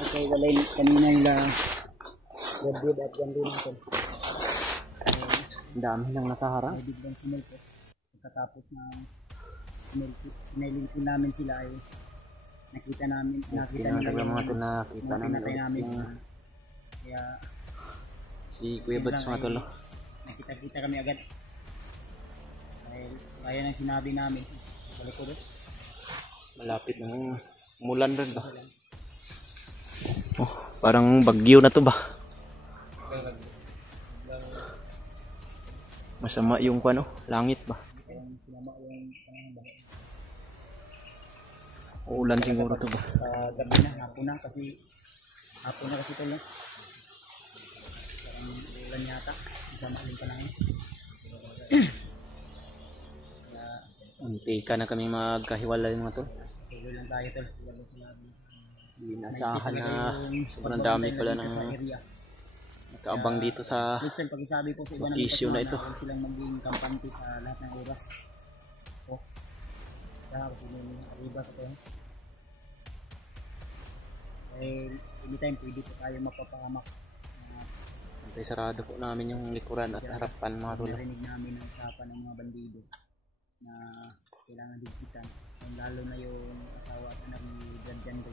Nagkaiwalay kanina nila Redwood at Gandhi natin. Ang dami nang nakaharang. May biglang sinilpo. Pagkatapos na sinilpo namin sila ay nakita namin nila namin. Kaya si Kuya Bats mga tol. Nakita kami agad. Dahil kaya nang sinabi namin. Balik ko doon. Malapit ng umulan rin ba? Oh, parang bagyo na to ba? Masama yung ano, langit ba? Uulan siguro to ba? Gabi na, hapon na kasi to lang. Parang uulan yata. Isama rin pa namin. Unti ka na kami magkahiwalay mga tol. Tuloy lang tayo tol. Inasahan na sobrang dami pala ng nakaabang dito sa pag-isabi ko sa iba location na ito. Silang maging kampante sa lahat ng oras. Kaya kasi may arriba sa tayo. Dahil anytime pwede po tayo mapapahamak. Sarado po namin yung likuran at harapan mga tol. Narinig namin ang usapan ng mga bandido na kailangan digpitan. Lalo na yung asawa at anak ni Gadjande.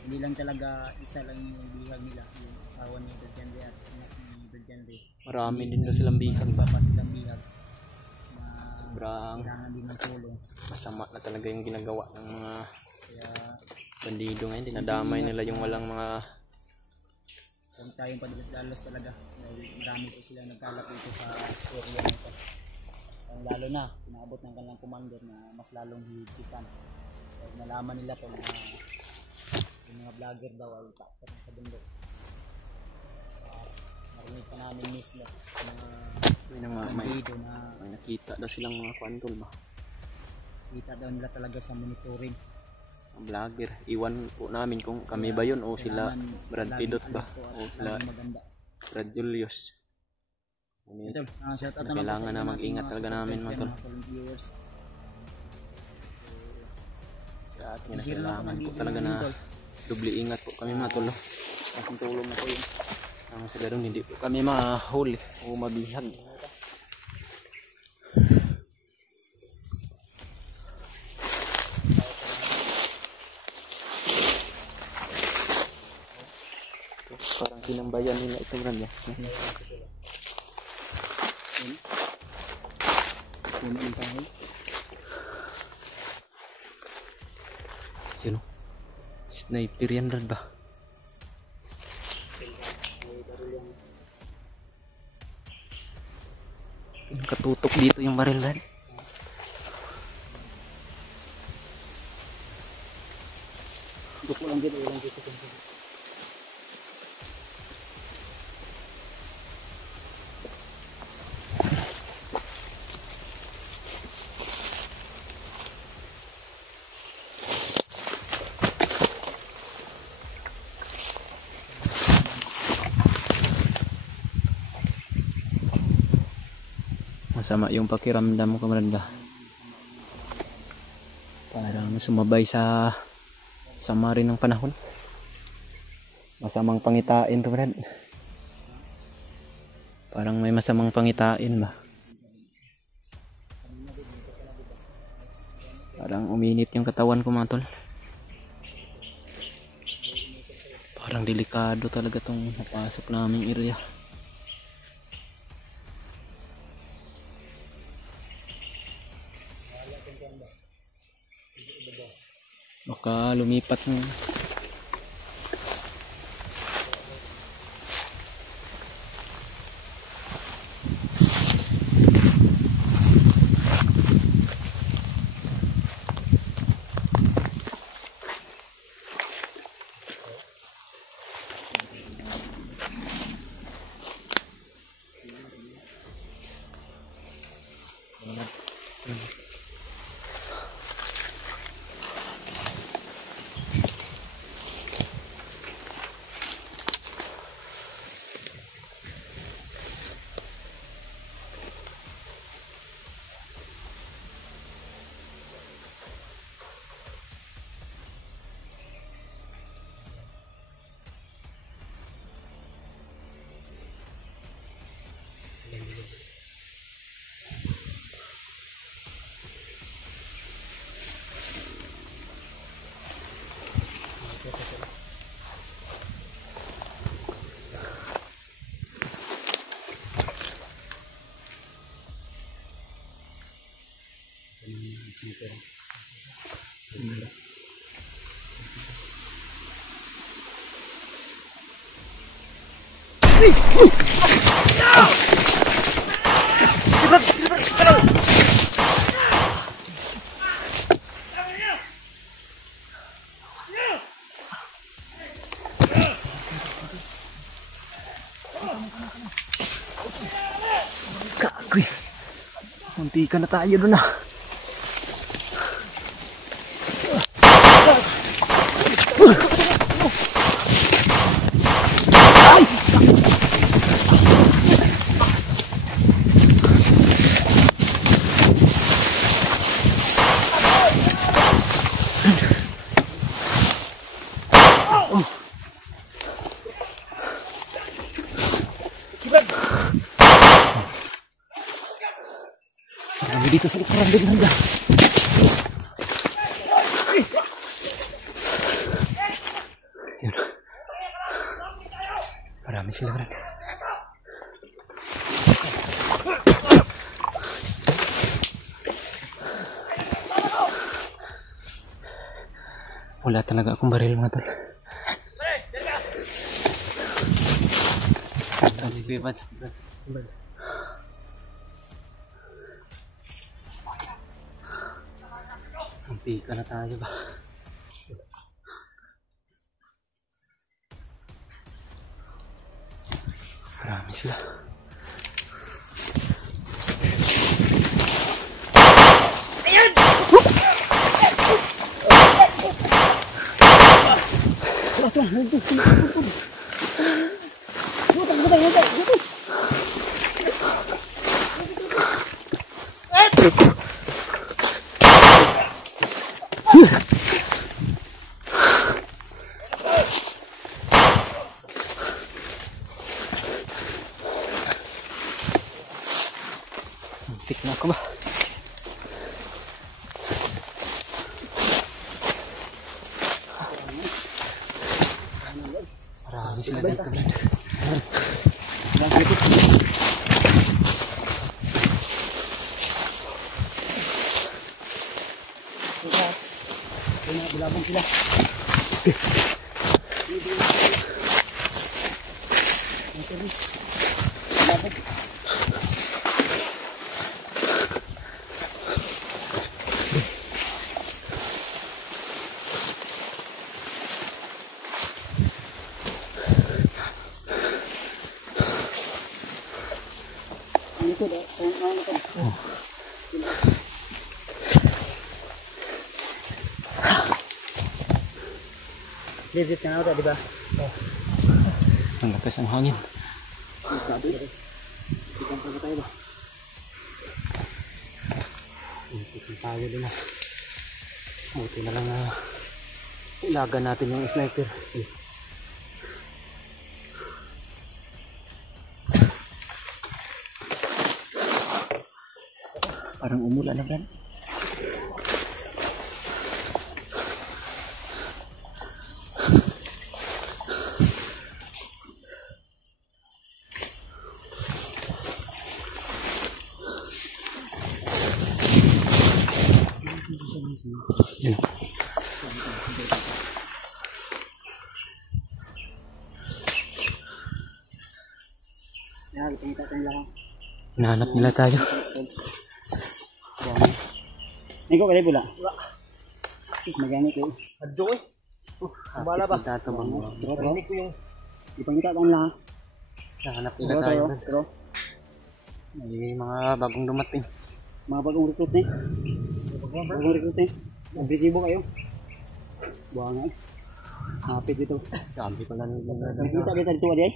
Hindi lang talaga isa lang yung bihag nila, yung asawa ni Gadjande at anak ni Gadjande. Marami din kasi silang bihag. Iba pa silang bihag na sobrang kailangan din ng tulong. Masama na talaga yung ginagawa ng mga bandido ngayon. Dinadamay nila yung walang mga kung tayong padalos-dalos talaga. Dahil marami po silang nagkalap dito sa area nito. Lalo na, pinaabot ng kanilang commander na mas lalong hihigitan. Dahil nalaman nila po na yung mga vlogger daw ay takot na sa bundok. Marinig pa namin mismo mga bandido na may nakita daw silang mga kwantol ba? Kita daw nila talaga sa monitoring. Ang vlogger, iwan po namin kung kami ba yun o sila Brad Pidot ba? O sila Brad Julius. Kailangan na mag-ingat talaga namin mga tol. Kaya kailangan po talaga na dubli ingat po kami mga tol. Ang tulong na po yun. Sa ganun hindi po kami mahuli o mabihag. Parang sinambayan nila ito brand ya. Yun o. Sniper yan brand ba? Katutok dito yung baril brand. Gusto lang dito, ulang dito. Masama yung pakiramdam mo kamarad ba? Parang sumabay sa sama rin ng panahon. Masamang pangitain to brad. Parang may masamang pangitain ba? Parang uminit yung katawan ko mga tol. Parang delikado talaga tong napasok naming area. Baka lumipat mo. Kagoy. Munti ka na tayo doon ah. Marami dito sa likuran din handa. Yun. Marami sila rin. Wala talaga akong baril mga tol. Sige, Vance. Munti ka na tayo ba? Marami sila. Ayan! Muntik na ako ba? Marami sila dito. Bilabang sila. Visit na ako, di ba? Ang lakas ng hangin. Ikan pa tayo ba? Ikan tayo din na. Buti na lang ilagan natin yung sniper. Parang umulan na ba? Yan. Hinahanap nila tayo. Nego kali pula. Magani ko. Adjo eh. Bala ba? Tatabang. Hindi ko yung ipangita ko lang. Hinahanap nila tayo. Pero may mga bagong dumating. Mga bagong recruit eh. Bagong recruit eh. Agresibo kayo. Buwang eh. Hapit dito. Sabi ko na nila. Nakita kita dito wali eh.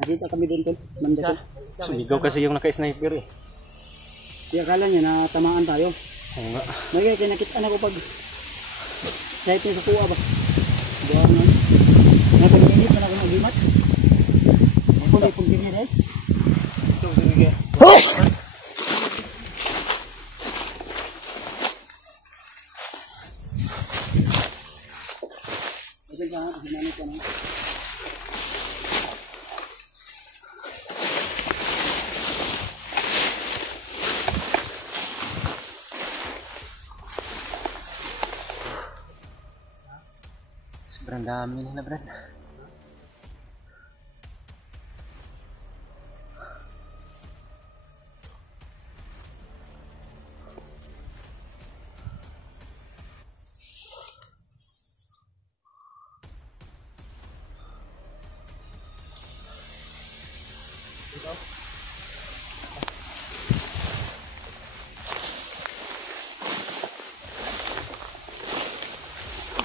Nakita kami doon tol. Mandito. Sumigaw kasi yung naka-sniper eh. Kaya akala niya na tamaan tayo. Oo nga. Nagay kaya nakita na ko pag kahit yung sa kuha ba. Buwang eh. Napag-init na ako mag-imat. Ako na ipong ganyan eh. Ito, sige. Okay ka, hinanap ko na. Sobrang dami nila, Brad.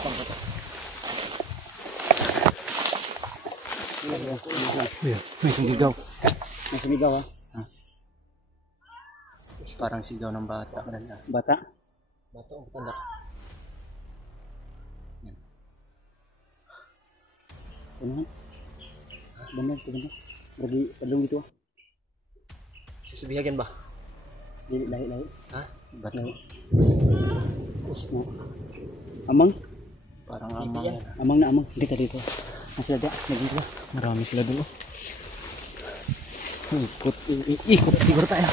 tapang ko to. May sumigaw. May sumigaw ha? Parang sigaw ng bata. Bata? Bata o matanda? Saan nga? Benar, ito benar. Lagi padung gitu. Susubihagan ba? Lahi. Ha? Bata? Amang? Parang amang yan. Amang na amang. Dito. Masih ada. Lagi sila. Marami sila dulu. Ikut siguro tayo.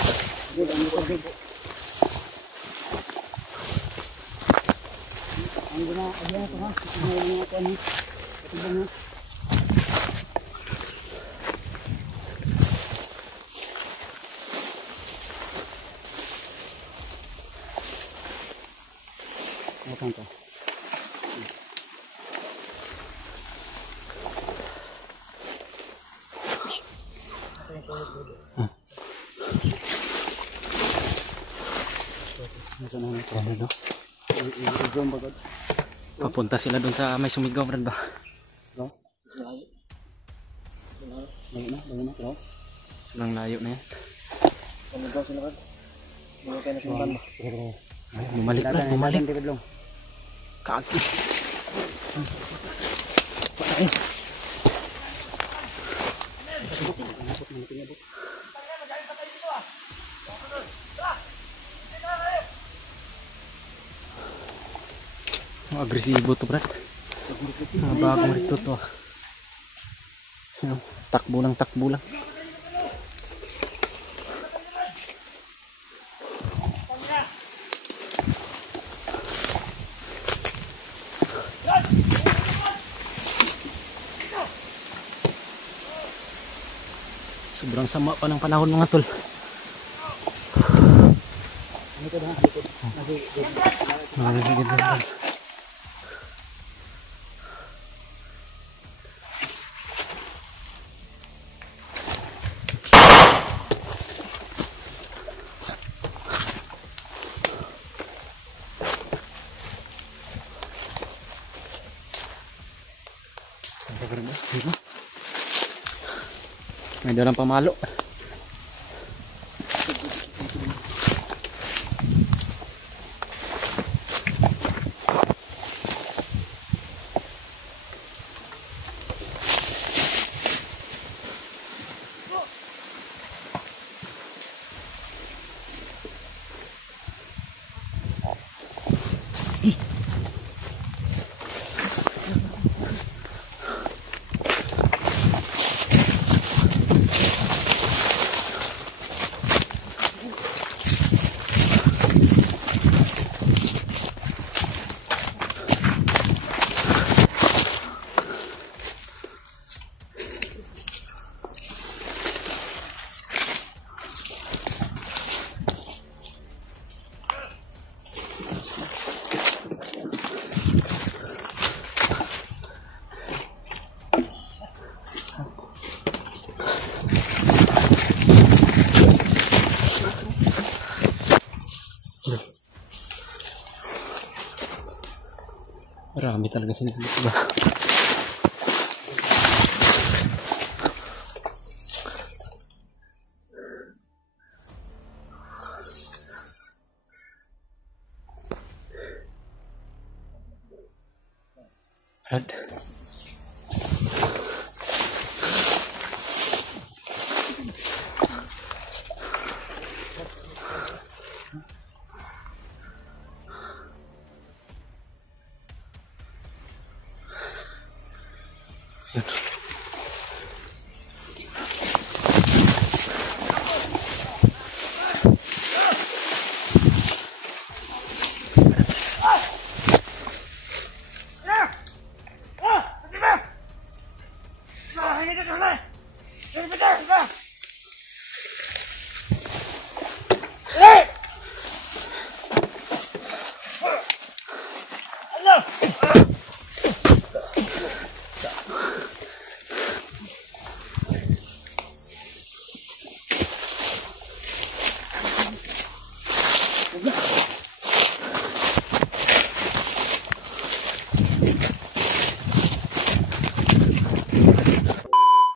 Ang guna, ayan ito ha. Ang mga ito ano. Ito ba na? Matang to. Nasa na ito? Ano no? I-zoom ba God? Papunta sila dun sa may sumigaw, Brad ba? Bro? Layo na, bro. Sobrang layo na yan. Sumigaw sila God. Hindi kayo nasundan ba? Ay, bumalik, Brad, bumalik. Kaki. Patay. Agresibo to, Brad. Bagong rito to. Takbo lang. Sobrang sama pa ng panahon mga tol. May dalang pamalo. Marami talaga sila dito ba? Brad. Yun. Yeah.